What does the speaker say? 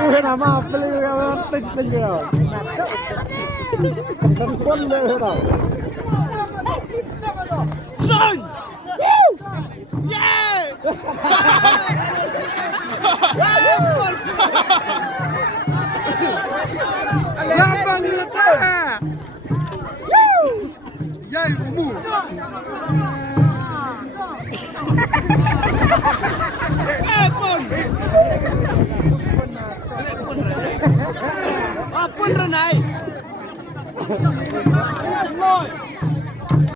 Như thế nào mà tinh tinh rồi. Thần quân lên thế nào. Son! Yeah! Laban kita! Yay, mu! Apun renai.